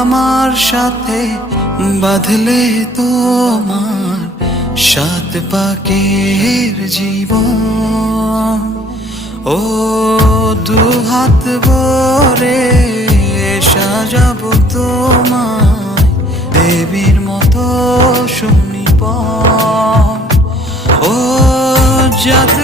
আমার সাথে বাঁধলে তোমার সাত পাকের জীবন। ও দুহাত ভরে সাজাবো তোমায় দেবীর মতো সুনিপন। ও জাত